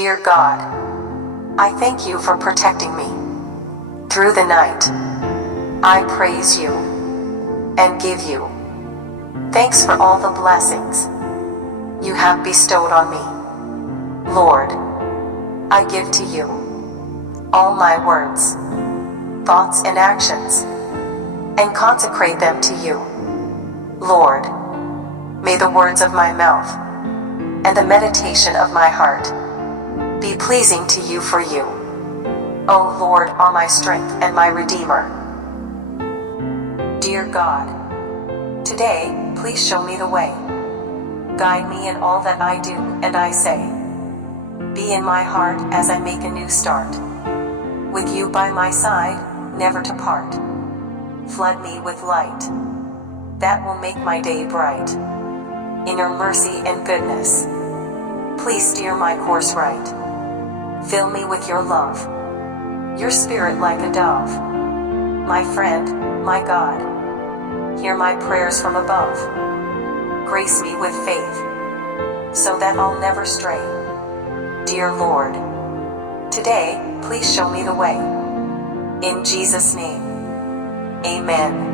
Dear God, I thank you for protecting me through the night. I praise you and give you thanks for all the blessings you have bestowed on me. Lord, I give to you all my words, thoughts, and actions, and consecrate them to you. Lord, may the words of my mouth and the meditation of my heart be pleasing to you, for you, O Lord, are my strength and my Redeemer. Dear God, today, please show me the way. Guide me in all that I do and I say. Be in my heart as I make a new start. With you by my side, never to part. Flood me with light that will make my day bright. In your mercy and goodness, please steer my course right. Fill me with your love, your spirit like a dove. My friend, my God, hear my prayers from above. Grace me with faith, so that I'll never stray. Dear Lord, today, please show me the way. In Jesus' name, amen.